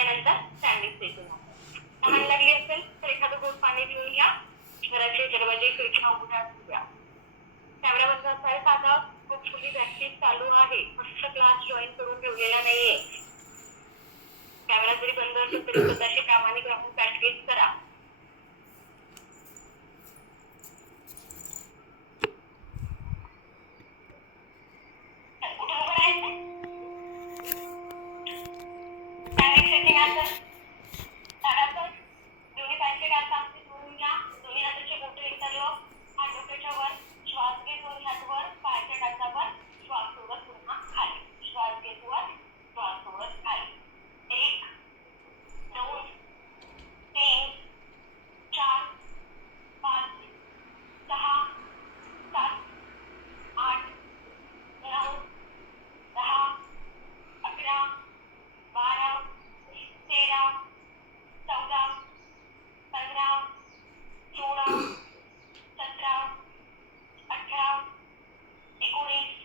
त्यानंतर सँडविच फेकून टाका. तहान लागली असेल तर एखादं घोट पाणी पिऊन या. घराचे दरवाजे खिडक्या उघड्या असू द्या. कॅमेरा बंद असायला सांगा. होपफुली प्रॅक्टिस चालू आहे. फक्त क्लास जॉईन करून ठेवलेला नाहीये. कॅमेरा जरी बंद असेल तरी स्वतःशी प्रामाणिक राहून प्रॅक्टिस करा. कुठे उभं राहायचं? स्टँडिंग सेटिंग असेल तर दोन्ही पायाचे टाच सामने जोडून घ्या. दोन्ही हाताचे बोटे एकदा लो. हात डोक्याच्या वर. श्वास घे. दोन्ही हात वर. पायाच्या टाचावर. श्वास सोडत पुन्हा खाली. श्वास घेत वर. श्वास सोडत खाली. 1 2 3 4 5 6 7 8 9 10 11 12 13 14 15 16 17 18 19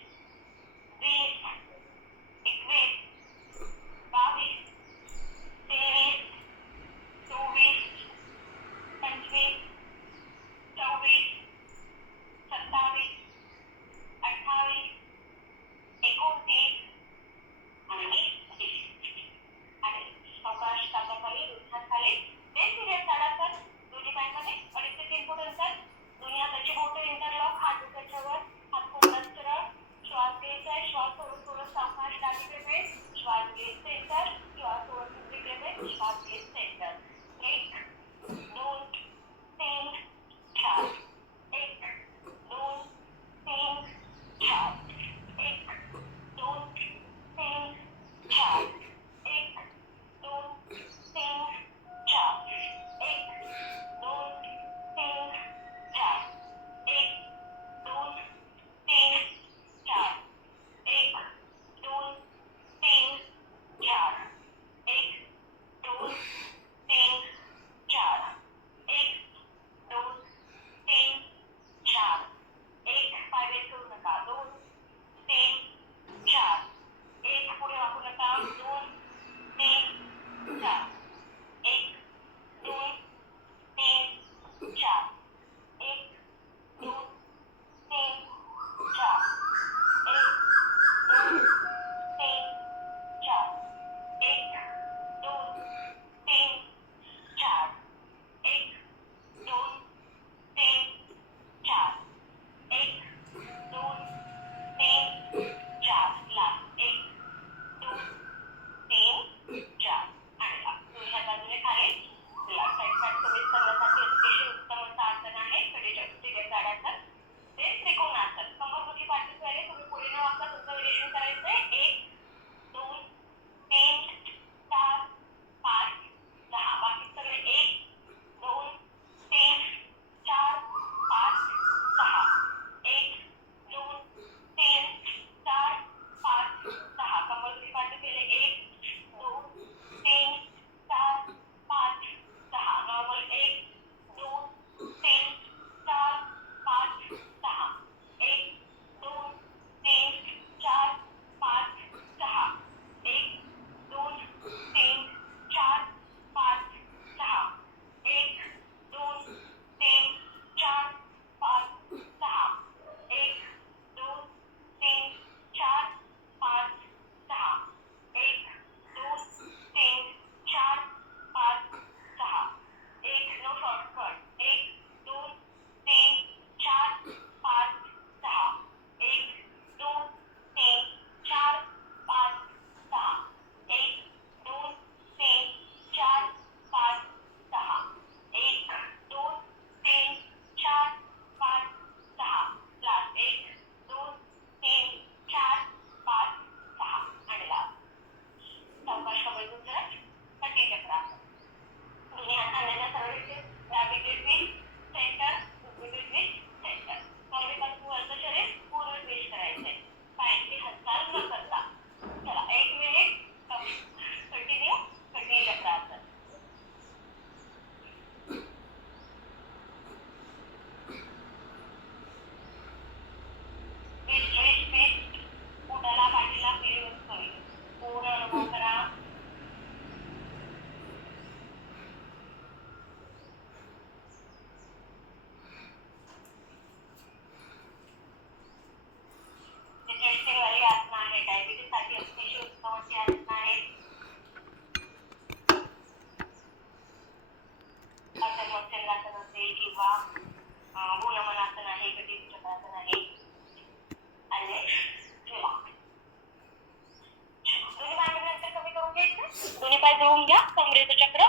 दोन्ही पाय जुळवून घ्या. कमरेचं चक्र.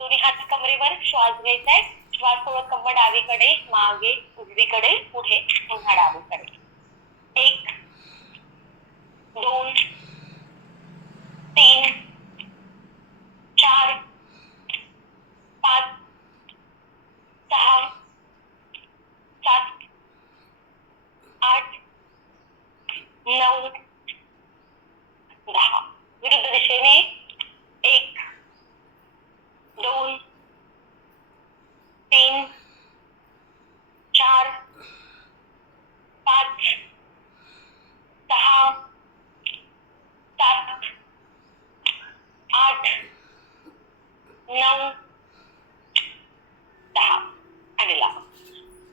दोन्ही हात कमरेवर. श्वास घ्यायचा आहे. श्वास सोबत कंबर डावीकडे, मागे, उजवीकडे, पुढे, पुन्हा डावीकडे. 1 2 3 4 5 6 7 8 9 10. विरुद्ध दिशेने 1 2 3 4 5 6 7 8 9 10 आणि लावा.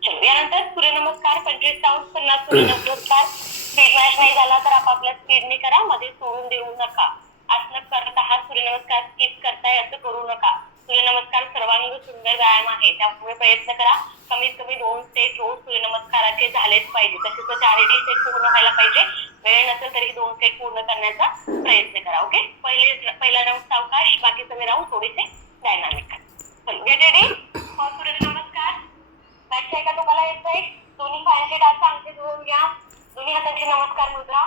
चलो यानंतर सूर्यनमस्कार 25 राऊंड. 50 सूर्यनमस्कार. स्पीड मॅच नाही झाला तर आपापल्या स्पीडने करा. मध्ये सोडून देऊ नका. आसन करत आहात, सूर्यनमस्कार स्किप करताय असं करू नका. सूर्यनमस्कार सर्वांग सुंदर व्यायाम आहे, त्यामुळे प्रयत्न करा. कमीत कमी 2 सेट रोज सूर्यनमस्काराचे झालेच पाहिजे. तसेच 4 सेट पूर्ण व्हायला पाहिजे. वेळ नसेल तरी 2 सेट पूर्ण करण्याचा प्रयत्न करा. ओके. पहिला राऊंड सावकाश, बाकी सगळे राऊंड थोडेसे डायनामिक. चलो get ready for Suryanamaskar. Back साईडला तुम्हाला येतंय. दोन्ही पायांचे टाच अंगठे जुळवून घ्या. दोन्ही हातांची नमस्कार मुद्रा.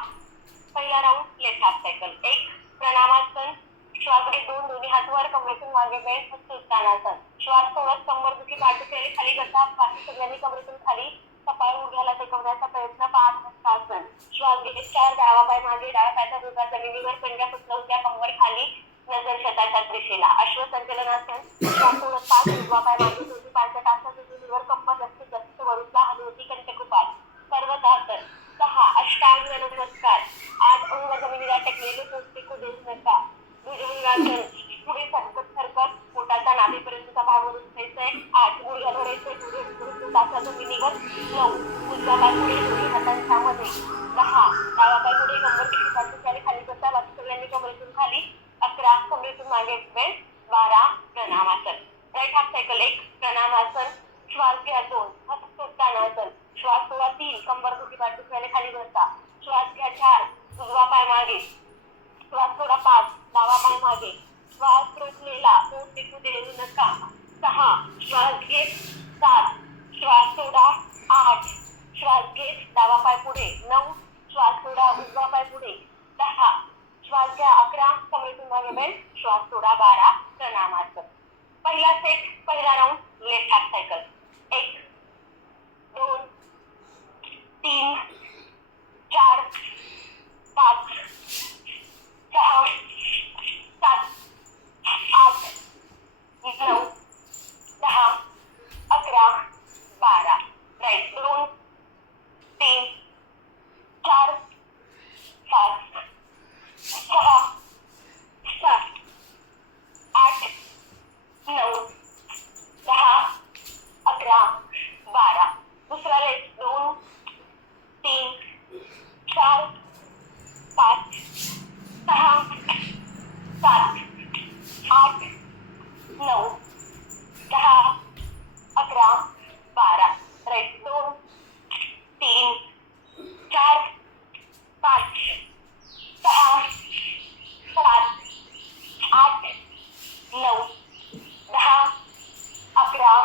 पहिला राऊंड लेफ्ट हाफ सायकल. 1 प्रणामासन. श्वास घेत 2 दोन्ही हात वर, कमरेतून मागे बेंड, फक्त उत्तानासन. श्वास सोडत कंबरदुखी पाठीचे खाली बसा. बाकी सगळ्यांनी कमरेतून खाली कपाळ उघड्याला टेकवण्याचा प्रयत्न. 5 हस्तासन. श्वास घेत 4 डावा पाय मागे, डाव्या पायाचा गुडघा जमिनीवर, पंजा पुसलवत्या, कंबर खाली, नजर छताच्या दिशेला. अश्वसंचलनासन. श्वास सोडत 5 उजवा पाय मागे, दोन्ही पायाच्या टाचा जमिनीवर, कंबर जास्तीत जास्त वरुडला हलवती, कंठकुपाल. पर्वतासन. 6 अष्टांग नमस्कार. 8 अंग जमिनीला टेकलेले, पुढे देऊ नका. भुजंगासन. पुढे सरकत पोटाचा नाभीपर्यंतचा भाग वरून उठायचाय. 8 गुडघ्या धरायचे, पुढे टाचा जमिनीवर. 9 उजवा पाय पुढे, दोन्ही हातांच्या मध्ये. 10 डावा पाय पुढे, कंबर किती खाली बसा. बाकी सगळ्यांनी कमरेतून खाली. 11 कमरेतून मागे बेंड. 12 प्रणामासन. Right half cycle. 1 प्रणामासन. श्वास घ्या 2 हस्तोत्तानासन. श्वास सोडा 3 कंबर दुखी पाठीचे खाली बसा. श्वास घ्या 4 उजवा पाय मागे. श्वास सोडा 5 डावा पाय मागे. श्वास रोखलेला, पोट टेकू देऊ नका. 6 श्वास घेत 7 श्वास सोडा 8 श्वास घेत डावा पाय पुढे. 9 श्वास सोडा उजवा पाय पुढे. 10 श्वास घ्या 11 कमरेतून मागे बेंड. श्वास सोडा 12 प्रणामासन. पहिला सेट, पहिला round left half cycle. 1 2 3 4 5 6 7 8 9 10 11 12. Right. 2 3 4 5 6 7 8 9 10 11 12. दुसरा लेग. 2 3 4 5 6 7 8 9 10 11 12. राईट. 2 3 4 5 6 7 8 9 10 11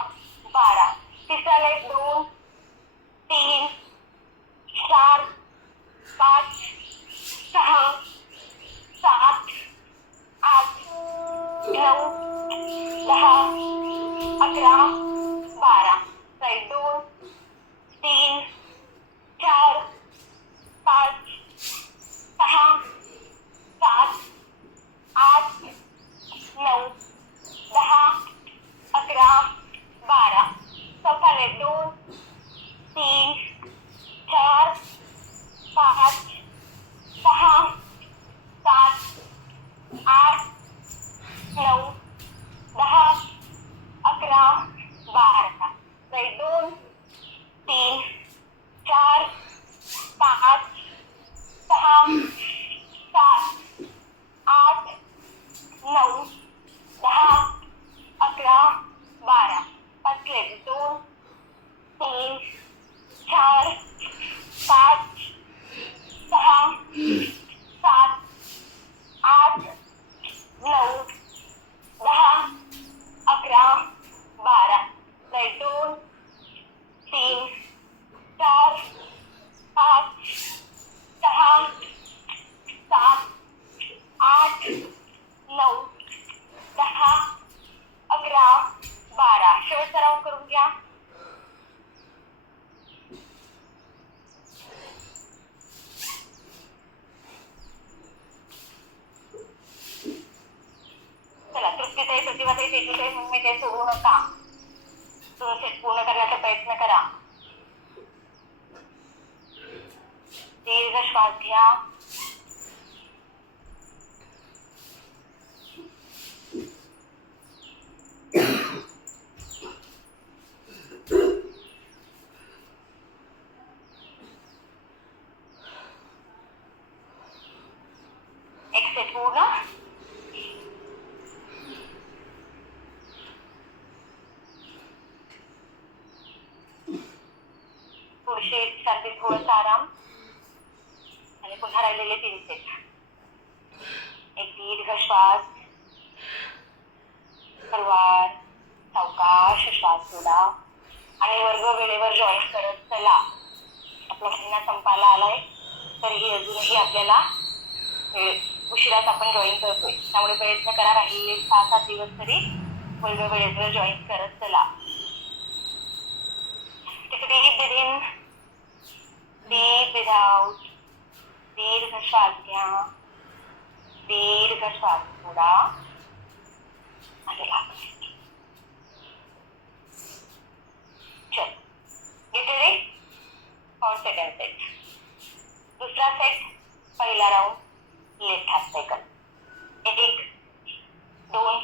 12. तिसरा लेग. 2 3 4 5 6 7 8 9 10 11 12. राईट. 2 3 4 5 6 7 8 9 10 11 12. चौथा लेग. 2 3 4 5 6 7 8 9 10 11 12. राईट. 2 3 सेट 41 मिनिटे सोडू नका. दोन सेट पूर्ण करण्याचा प्रयत्न करा. दीर्घ श्वास घ्या. एक सेट पूर्ण. पुढचे साठी थोडासा आराम आणि पुन्हा राहिलेले 3 सेट. एक दीर्घ श्वास, हळूवार सावकाश श्वास सोडा आणि वर्ग वेळेवर जॉईन करत चला. आपला महिना संपायला आलाय तरीही अजूनही आपल्याला उशिराच आपण जॉईन करतोय. त्यामुळे प्रयत्न करा राहिलेले 6-7 दिवस तरी वर्ग वेळेवर जॉईन करत चला. Take a deep breath in, deep breath out. दीर्घ श्वास घ्या, दीर्घ श्वास सोडा आणि लागू. चल, gate ready for second set. दुसरा सेट, पहिला राऊंड लेफ्ट हाफ सायकल. 1, 2,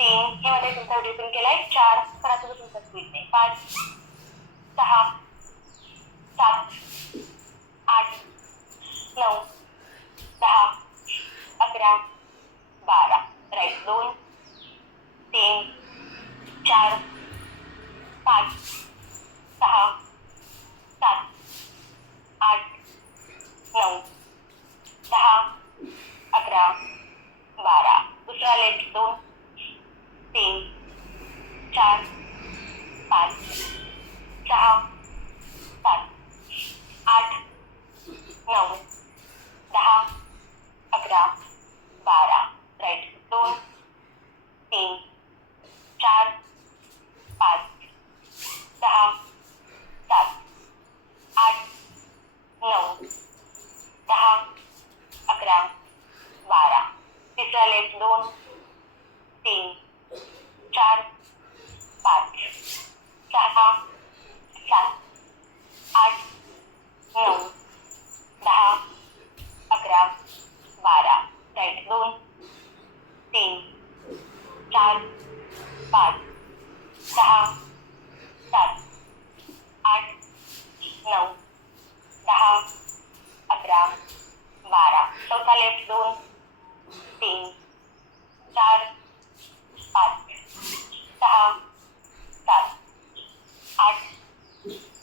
3 हे मध्ये तुमचा रिपीट केलाय. 4 करा तुम्ही तुमचा स्पीड नाही. 5, 6, 7, 8, 9, 10, 11, 12. राईट. 2, 3, 4, 5, 6, 7, 8, 9, 10, 11, 12. दुसरा लेफ्ट. 2, 3, 4, 5, 6, 7, 8, 9, 10, 11, 12. राईट. 2, 3, 4, 5, 6, 7, 8, 9, 10, 11, 12. तिसरा लेफ्ट. 2, 3, 4, 5, 6, 7, 8, 9, 10, 11, 12. राईट. 2, 3, 4, 5, 6, 7, 8, 9, 10, 11, 12. चौथा लेफ्ट. 2, 3, 4, 5, 6, 7, 8,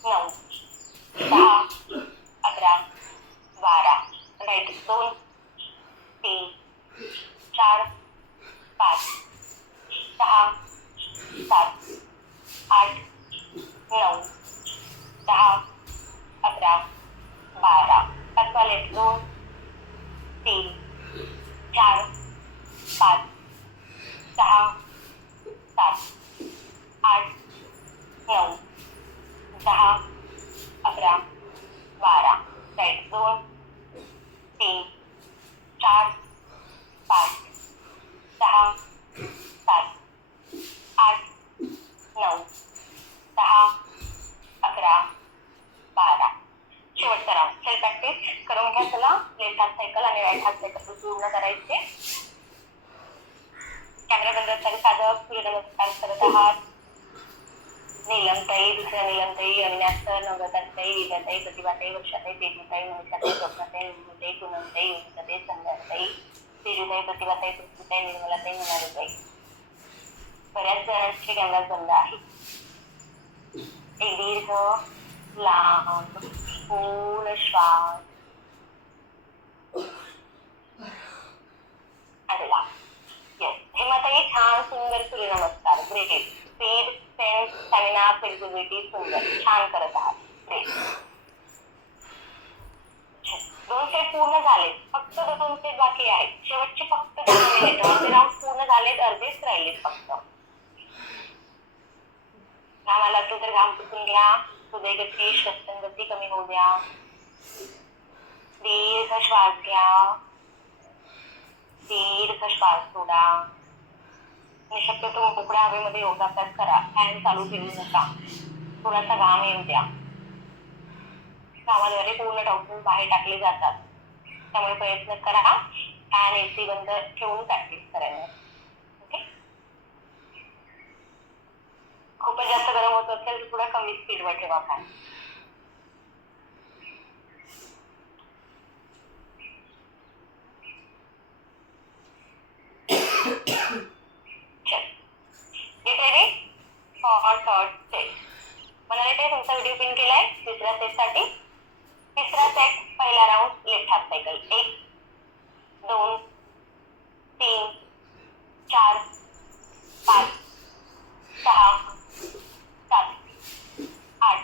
9, 10, 11, 12. राईट. 2, 3, 4, 5, 6, 7, 8, 9, 10, 11, 12. पाचवा लेफ्ट. 2, 3, 4, 5, 6, 7, 8, 9, 10, 11, 12. राईट. 2, 3, 4, 5, 6, 7, 8, 9, 10, 11, 12. शेवटचा राऊंड. सेल्फ प्रॅक्टिस करून घ्या. चला, लेफ्ट हाफ सायकल आणि राईट हाफ सायकल पूर्ण करायचे. कॅमेरा बंद असताना साधं सूर्यनमस्कार करत आहात. नीलमताई, दुसऱ्या नीलमताई, अविनाशसर, नवरताई, विद्याताई, प्रतिभाताई, वर्षाताई, तेजूताई, मनीषाताई, स्वप्नाताई, मुमुताई, पूनमताई, योगिताताई, संध्याताई, तेजूताई, प्रतिभाताई, तृप्तीताई, निर्मलाताई, मनालीताई. बऱ्याच जणांचे कॅमेरा बंद आहे. एक दीर्घ लांब पूर्ण श्वास आणि लांब. येस. हेमाताई, छान सुंदर सूर्यनमस्कार. Great. Speed, sense, stamina, flexibility सुंदर. छान करत आहात. ग्रेट. 2 सेट पूर्ण झाले. फक्त 2 सेट बाकी आहेत. शेवटचे फक्त 10 मिनिट. अर्धे राऊंड पूर्ण झालेत, अर्धेच राहिलेत फक्त. घाम आला असेल तर घाम पुसून घ्या. हृदयगती, श्वसन गती कमी होऊ द्या. दीर्घ श्वास घ्या, दीर्घ श्वास सोडा. आणि शक्यतो मोकळ्या हवेमध्ये योगाभ्यास करा. फॅन चालू ठेवू नका. थोडासा घाम येऊ द्या. घामाद्वारे पूर्ण टॉक्सिन्स बाहेर टाकले जातात. त्यामुळे प्रयत्न करा फॅन एसी बंद ठेवून प्रॅक्टिस करायला. ओके. खूपच जास्त गरम होत असेल तर थोडा कमी स्पीडवर ठेवा fan. Gate ready for third set. मला वाटतं तुमचा व्हिडिओ पिन केलाय तिसऱ्या सेट साठी. तिसरा सेट पहिला round left half cycle. 1 2 3 4 5 6 7 8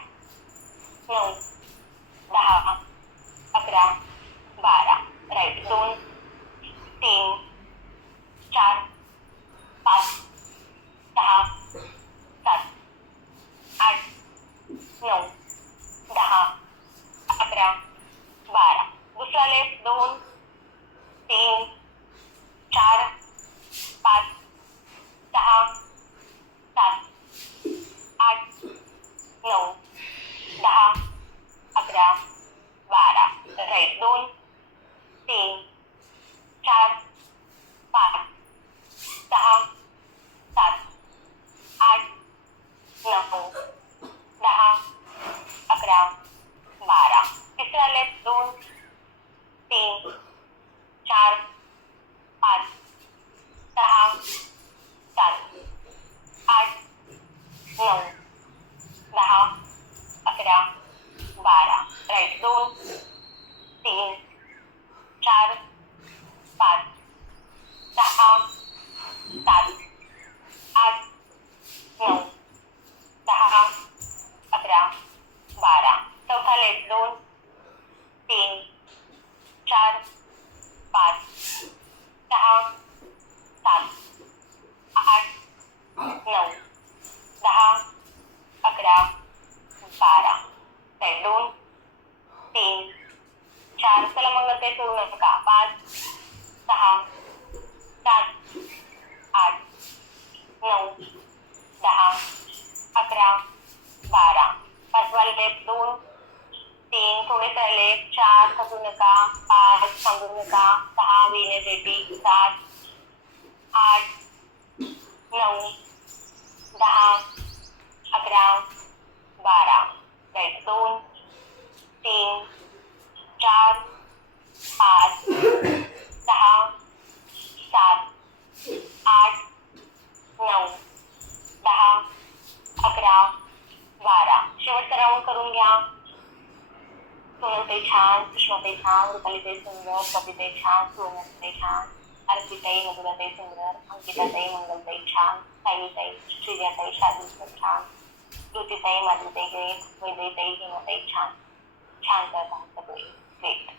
9 10 11 12. Right. 2 3 4 5 6 7 8 9 10 11 12. दुसरा लेफ्ट. 2 3 4 5 6 7 8 9 10 11 12. राईट. 2 3 4 5 6 7 8 9 10 11 12. तिसरा लेफ्ट. 2 3 4 5 6 7 8 9 10 11 12. राईट. 2 3 4 5 6 7 8 9 10 11 12. चौथा लेफ्ट. 2 3 4 5 6 7 8 9 10 11 12. राईट. 2 3 4. चला मग ते सोडू नका. 5 6 7 8 9 10 11 12. पाचवा लेफ्ट. 2 3 थोडे चालले. 4 थांबू नका. 5 थांबू नका. 6 विनेजेटी. 7 8 9 10 11 12. राईट. 2 3 4 5 6 7 8 9 10 11 12. शेवटचा राऊंड करून घ्या. सोनलताई छान, सुषमाताई छान, रुपालीताई सुंदर, कविताई छान, सोनलताई छान, अर्पिताई, मधुराताई सुंदर, अंकिताताई, मंगलताई छान, सायलीताई, श्रीजाताई, शादूसर छान, ज्योतिताई, माधुताई ग्रेट, वैदयताई, हेमाताई छान. छान करता सगळे. ग्रेट.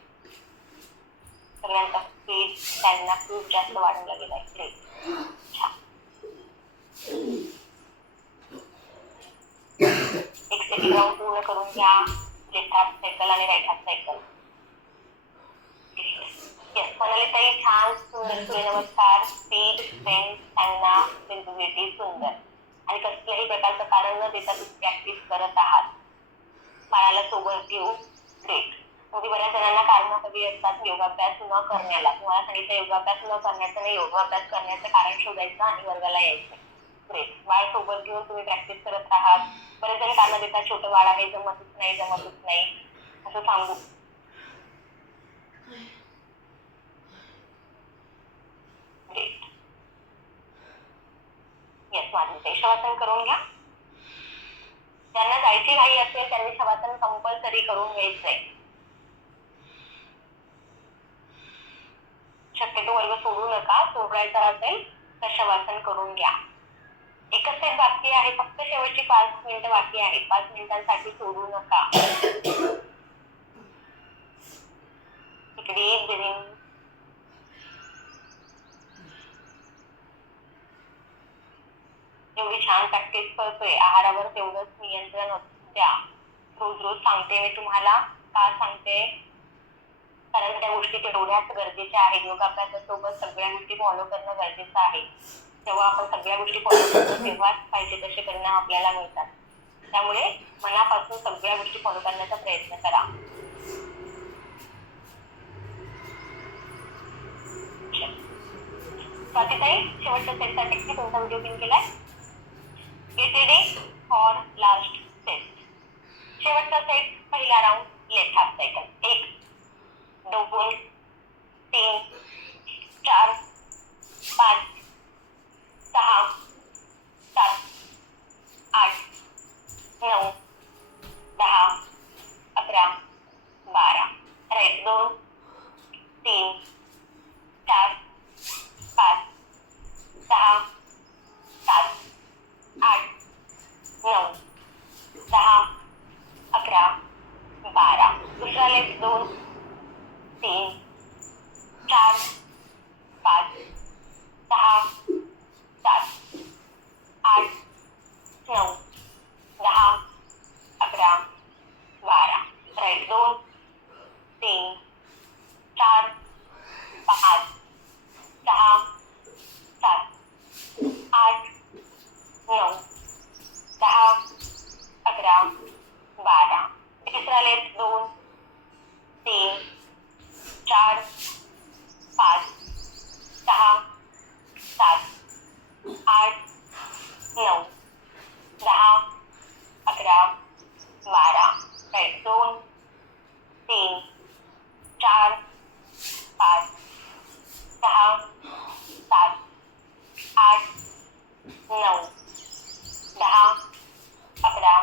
सगळ्यांचा स्पीड त्यांना खूप जास्त वाढवला गेलाय. ग्रेट. छान. एक सेकंड राऊंड पूर्ण करून घ्या. लेफ्ट हाफ सायकल आणि राईट हाफ सायकल. येस. सोनालीताई छान, सुंदर सूर्यनमस्कार, स्पीड, स्ट्रेंथ, स्टॅमिना, फ्लेक्झिबिलिटी सुंदर. आणि कसल्याही प्रकारचं कारण न देता तुम्ही प्रॅक्टिस करत आहात. बाळाला सोबत घेऊ. ग्रेट. म्हणजे बऱ्याच जणांना कारणं हवी असतात योगाभ्यास न करण्याला. तुम्हाला सांगितलं योगाभ्यास न करण्याचं नाही, योगाभ्यास करण्याचं कारण शोधायचं आणि वर्गाला यायचं. ग्रेट. बाळ सोबत घेऊन तुम्ही प्रॅक्टिस करत आहात. बरेच जण कारणं देतात, छोटं बाळ आहे, जमतच नाही असं सांगू. ग्रेट. येस. माझं ते शवासन करून घ्या. ज्यांना जायची घाई असेल त्यांनी शवासन कंपल्सरी करून घ्यायचंय. शक्यतो वर्ग सोडू नका. सोडायचा असेल तर शवासन करून घ्या. एकच सेट बाकी आहे. फक्त शेवटची 5 मिनिटं बाकी आहेत. 5 मिनिटांसाठी सोडू नका. इकडे एवढी छान प्रॅक्टिस करतोय. आहारावर तेवढंच नियंत्रण द्या. रोज रोज सांगते मी तुम्हाला. का सांगते? कारण त्या गोष्टी तेवढ्याच गरजेच्या आहेत. योगाभ्यासासोबत सगळ्या गोष्टी फॉलो करणं गरजेचं आहे. जेव्हा आपण सगळ्या गोष्टी फॉलो करतो तेव्हाच पाहिजे तसे परिणाम आपल्याला मिळतात. त्यामुळे मनापासून सगळ्या गोष्टी फॉलो करण्याचा प्रयत्न करा. स्वातीताई, शेवटच्या सेटसाठी तुमचा व्हिडिओ पिन केलाय. Get ready for last test. शेवटचा सेट, पहिला round, left half cycle. 1 2 3 4 5 6 7 8 9 10 11 12. Right. 2 3 4 5 6 7 8 9 10 11 12. दुसरा लेफ्ट. 2 3 4 5 6 7 8 9 10 11 12. राईट. 2 3 4 5 6 7 8 9 10 11 12. तिसरा लेफ्ट. 2 3 4 5 6 7 8 9 10 11 12. राईट. 2 3 4 5 6 7 8 9 10 11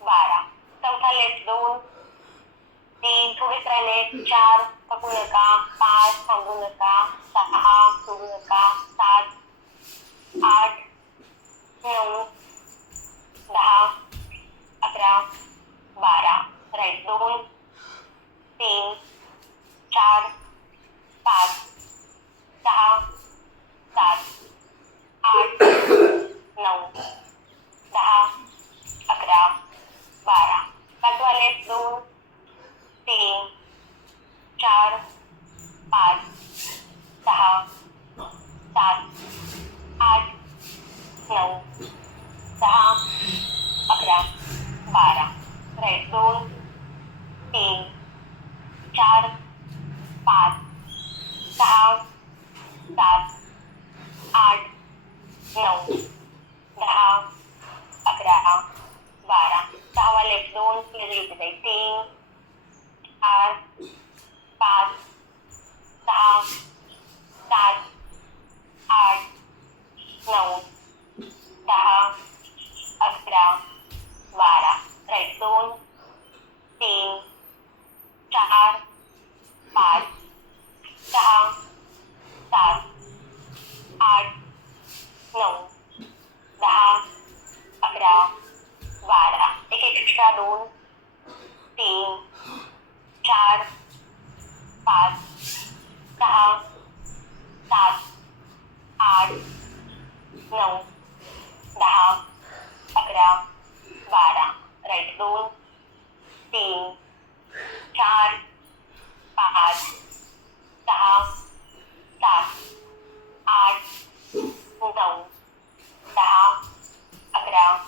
12. चौथा लेफ्ट. 2 3 थोडेच राहिले. 4 थकू नका. 5 थांबू नका. 6 सोडू नका. 7 8 9 10 11 12. राईट. 2 3 4 5 6 7 8 9 10 11 12. पाचवा लेफ्ट. 2 3 4 5 6 7 8 9 10 11 12. राईट. 2 3 4 5 6 7 8 9 10 11 12. सहावा लेफ्ट. 2 3 4 5 6 7 8 9 10 11 12. राईट. 2 3 4 5 6 7 8 9 10 11 12. एक एक्स्ट्रा. 2 3 4 5 6 7 8 9 10 11 12. राईट. 2 3 4 5 6 7 8 9 10 11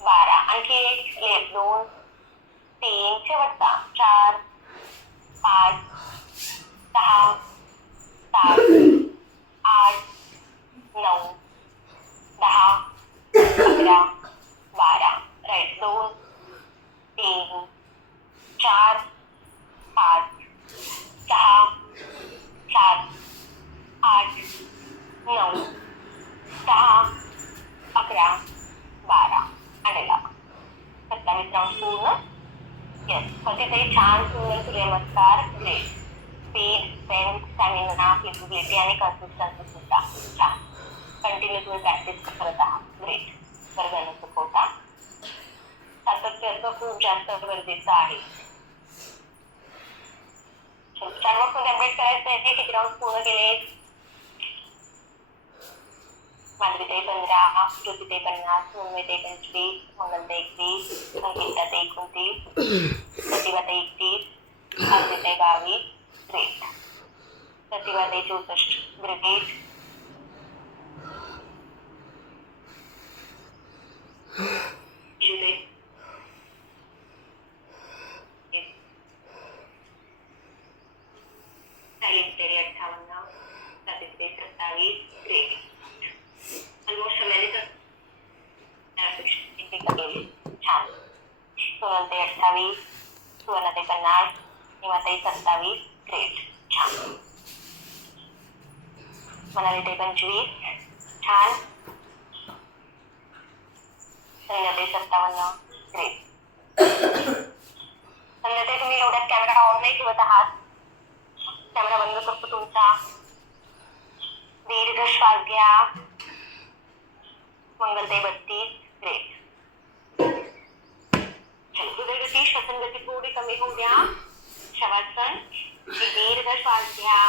12. आणखी एक लेफ्ट. 2 3 शेवटचा. 4 5 6 7 8 9 10 11 12. राईट. 2 3 4 5 6 7 8 9 10 11 12. आणि लावा. 27 राऊंड पूर्ण. येस. होते छान सुंदर सूर्यनमस्कार. Great. Speed, strength, stamina, flexibility आणि कन्सिस्टन्सी सुद्धा छान. कंटिन्यू तुम्ही प्रॅक्टिस करत आहात. ग्रेट. बरं न चुकवता. सातत्य असं खूप जास्त गरजेचं आहे. चॅटबॉक्स मध्ये अपडेट करायचं आहे. किती राऊंड पूर्ण केले? माधुरीताई 15, ज्योतिताई 50, मुंबईताई 25, मंगलताई 21, संगीताताई 29, प्रतिभाताई 31, आरतीताई 22. ग्रेट. प्रतिभाताई 64. ग्रेट. ऑलमोस्ट सगळ्यांनी छान. 16 ते 28, सुवर्ण ते 50, निमाताई 27, ग्रेट, छान. मनाली ते 25, छान. 53 ते 57, ग्रेट. संध्याताई तुम्ही एवढ्यात कॅमेरा ऑन नाही ठेवत आहात. कॅमेरा बंद करतो तुमचा. दीर्घ श्वास घ्या. मंगलताई 32, ग्रेट. हृदयगती श्वसन गती थोडी कमी होऊ द्या. शवासन. एक दीर्घ श्वास घ्या.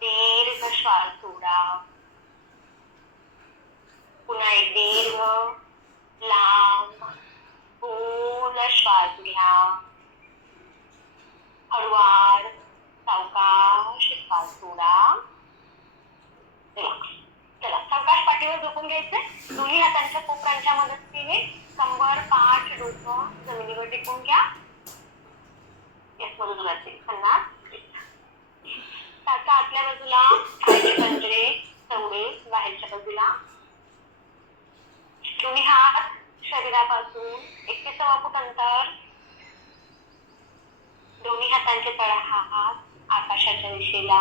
दीर्घ श्वास सोडा. पुन्हा एक दीर्घ लांब पूर्ण श्वास घ्या. हळूवार सावकाश श्वास सोडा. चला सावकाश पाठीवर झोपून घ्यायचे. दोन्ही हातांच्या कोपरांच्या मदतीने कंबर, पाठ, डोकं जमिनीवर टेकून घ्या. मधून जाते 50. टाचा आतल्या बाजूला, पायाचे पंजरे चवडे बाहेरच्या बाजूला. दोन्ही हात शरीरापासून 1 ते 1.25 फूट अंतर. दोन्ही हातांचे तळहात आकाशाच्या दिशेला.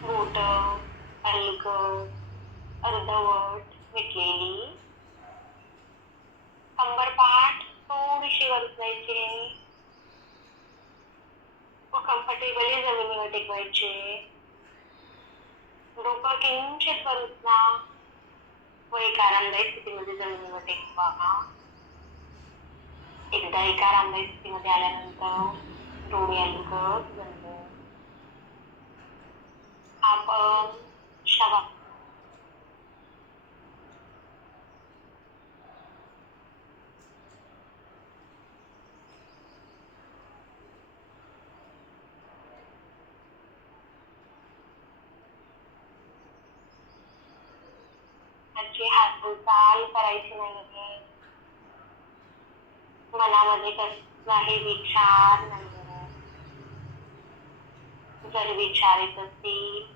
बोट अलगद अर्धवट मिटलेली. कंबर, पाठ थोडीशी वर उचलायची व कम्फर्टेबली जमिनीवर टेकवायचे. डोकं किंचित वर उचला व एका आरामदायी स्थितीमध्ये जमिनीवर टेकवा. एकदा एका आरामदायी स्थितीमध्ये आल्यानंतर डोळे अलगद बंद. आपण श्वास हालचाल करायची नाहीये. मनामध्ये कसलाही विचार नाहीये. जर विचार येत असतील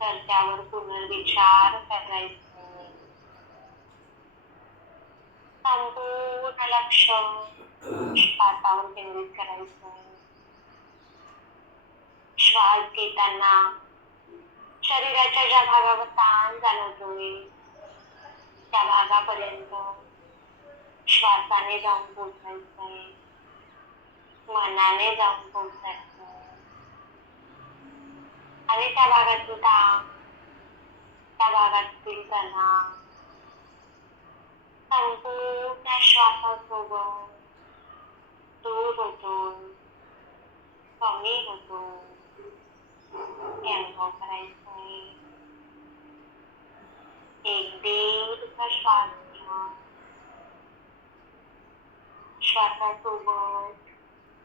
तर त्यावर पुनर्विचार करायचा नाही. संपूर्ण लक्ष श्वासावर केंद्रित करायचं. श्वास घेताना शरीराच्या ज्या भागावर ताण जाणवतोय त्या भागापर्यंत श्वासाने जाऊन पोहोचायचंय. मनाने जाऊन पोहोचायचंय. आणि त्या भागातील ताण, त्या भागातील तणाव संपूर्ण श्वासासोबत दूर होतो, कमी होतो हे अनुभव करायचंय. एक दीर्घ श्वास घ्या. श्वासासोबत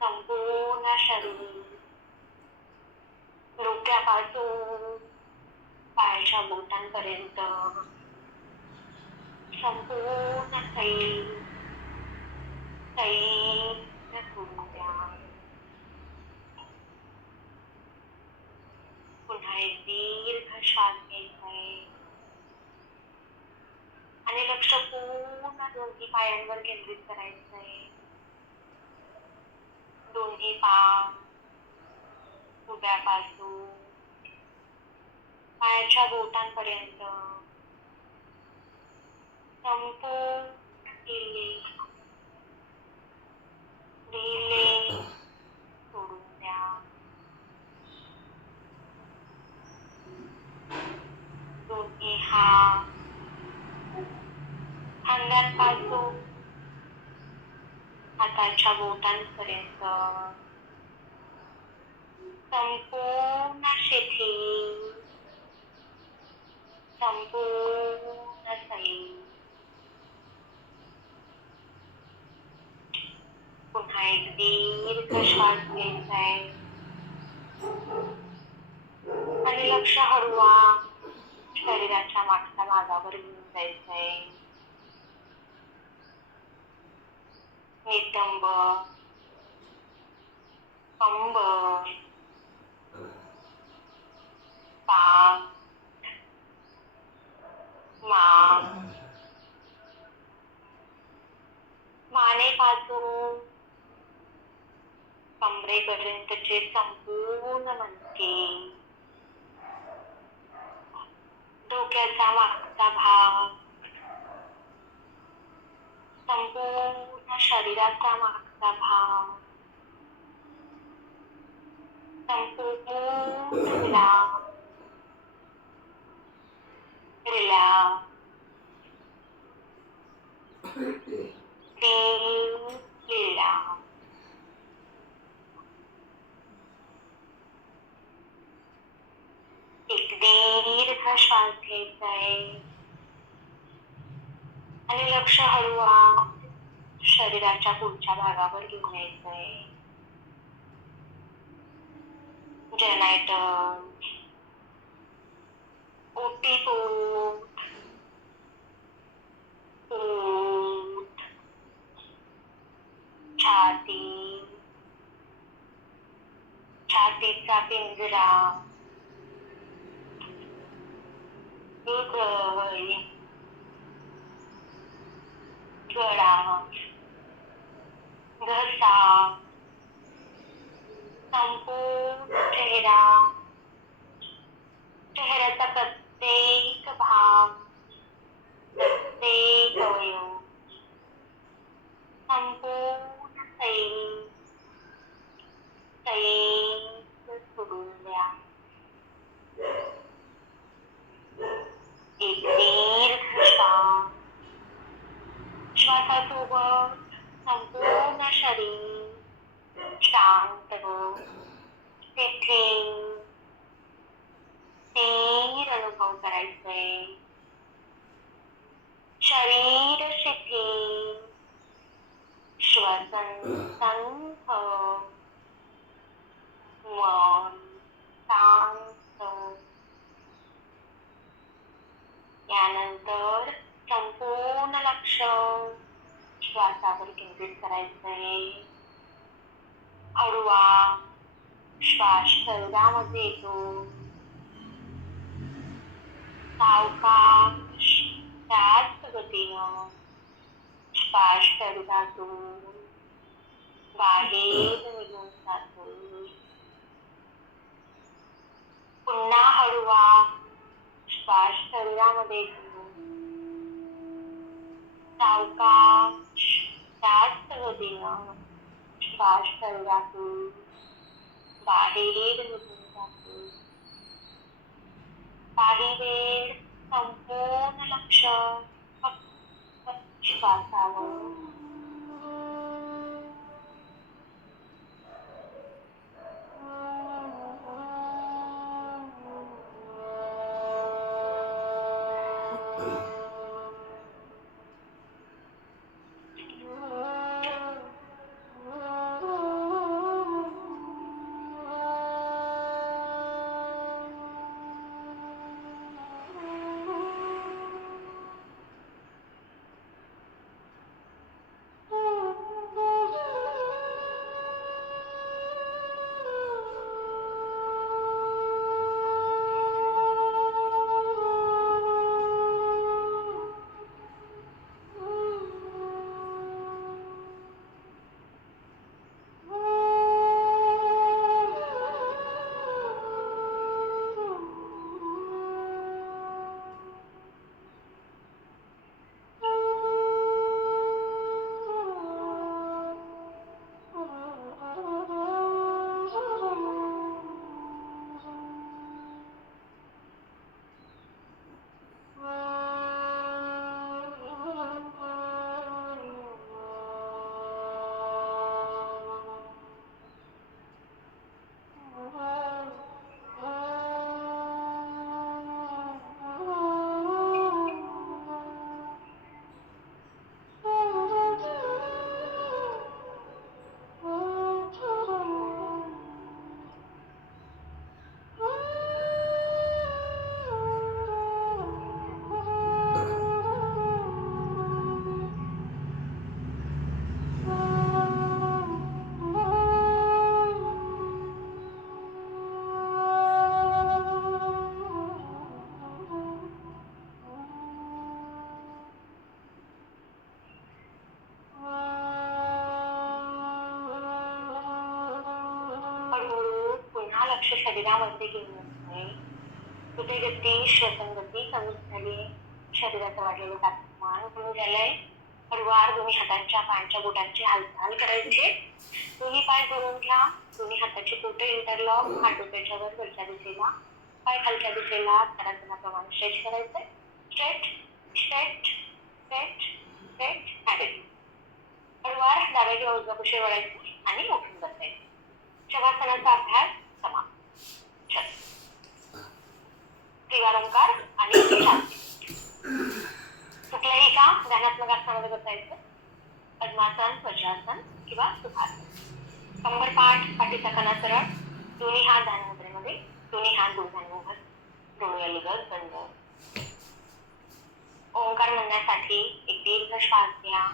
संपूर्ण शरीर डोक्यापासून पायाच्या बोटांपर्यंत संपूर्ण शरीर सोडून द्या. पुन्हा एक दीर्घ श्वास घ्यायचाय आणि लक्ष पूर्ण दोन्ही पायांवर केंद्रित करायचंय. दोन्ही पाय उभ्यापासून पायाच्या बोटांपर्यंत संपूर्ण ढिले सोडून द्या. दोन्ही हात खांद्यांपासून हाताच्या बोटांपर्यंत संपूर्ण शिथिल, संपूर्ण सैल. पुन्हा एक दीर्घ श्वास घ्यायचाय आणि लक्ष हळूवार शरीराच्या मागच्या भागावर घेऊन जायचंय. नितंब, कंबर, खालीपर्यंतचे संपूर्ण मणके, डोक्याचा मागचा भाग, संपूर्ण शरीराचा मागचा भाग, संपूर्ण रिलॅक्स रिलॅक्स रिलॅक्स. एक दीर्घ श्वास घ्यायचा आहे आणि लक्ष हळूवार शरीराच्या पुढच्या भागावर घेऊन यायचंय. जनरेटर, ओटीपोट, पोट, छाती, छातीचा पिंजरा, हृदय, गळा, घसा, संपूर्ण चेहरा, चेहऱ्याचा प्रत्येक भाग, प्रत्येक अवयव, संपूर्ण सोडून द्या. एक दीर्घ श्वास, श्वासासोबत संपूर्ण शरीर शांत हो. स्थिर अनुभव करायचंय. शरीर शिथिल, श्वसन संथ, मन शांत. यानंतर संपूर्ण लक्ष श्वासावर केंद्रित करायचंय. हळूवार श्वास शरीरामध्ये येतो, सावकाश त्याच गतीनं श्वास शरीरातून बाहेर निघून जातो. पुन्हा हळूवार श्वास शरीरामध्ये घेऊन सावकाश त्याच गतीनं श्वास शरीरातून बाहेर निघून जातो. काही वेळ संपूर्ण लक्ष फक्त श्वासावर. लक्ष शरीरामध्ये घेऊन असणे, कुठे गती श्वसन गती कमी झाली, शरीराचं वाढलेलं तापमान कमी झालंय. हळूवार दोन्ही हातांच्या पायांच्या बोटांची हालचाल करायची. दोन्ही पाय जोडून घ्या. दोन्ही हाताची बोटे इंटरलॉक, हात डोक्याच्या वर वरच्या दिशेला, पाय खालच्या दिशेला करासनाप्रमाणे स्ट्रेच करायचे. Stretch stretch stretch stretch habit. हळूवार डाव्या किंवा उजव्या कुशीवर वळायचे आणि उठून बसायचे. शवासनाचा अभ्यास समाप्त. त्रिवार ओंकार आणि शांती. कुठल्याही एका ध्यानात्मक आसनामध्ये बसायचं. पद्मासन, वज्रासन किंवा सुखासन. कंबर पाठ, पाठीचा कणा सरळ, दोन्ही हात ध्यान मुद्रेमध्ये, दोन्ही हात गुडघ्यांवर, डोळे अलगद बंद. ओंकार म्हणण्यासाठी एक दीर्घ श्वास घ्या.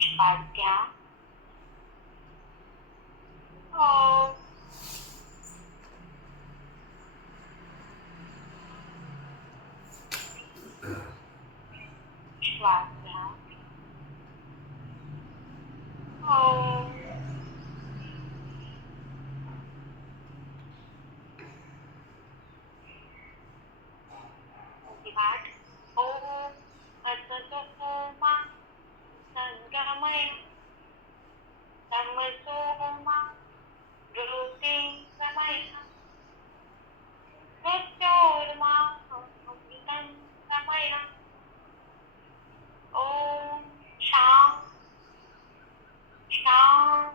श्वास घ्या. श्वास घ्या. पाठ. ओम असतोमा संगमय तमसोमा ज्योतिर्गमय मृत्योर्मा अमृतं गमय. ओम शांत शांत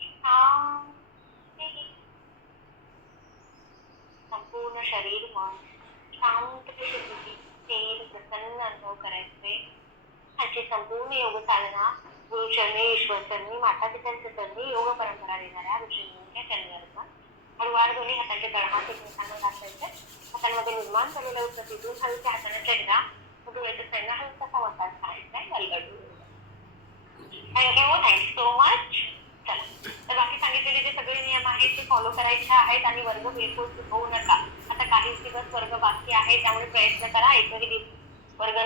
शांती. संपूर्ण शरीर मन शांत स्थिर प्रसन्न अनुभव करायचे. ह्याची संपूर्ण योग साधना गुरुचरणी, ईश्वरचरणी, माता पित्यांच्या चरणी, योग परंपरा देणाऱ्या ऋषींच्या चरणी अर्पण. हळूवार दोन्ही हाताचे तळहात एकमेकांना घासायचे. हातांमध्ये निर्माण झालेल्या उत्पत्तीतून हलक्या हाताने चेहरा डोळ्याच्या साईडला हलकासा मसाज करायचा. Thank you so much. चला, तर बाकी सांगितलेले जे सगळे नियम आहेत ते फॉलो करायचे आहेत आणि वर्ग बिलकुल चुकवू नका. आता काही दिवस वर्ग बाकी आहे, त्यामुळे प्रयत्न करा. एकही वर्ग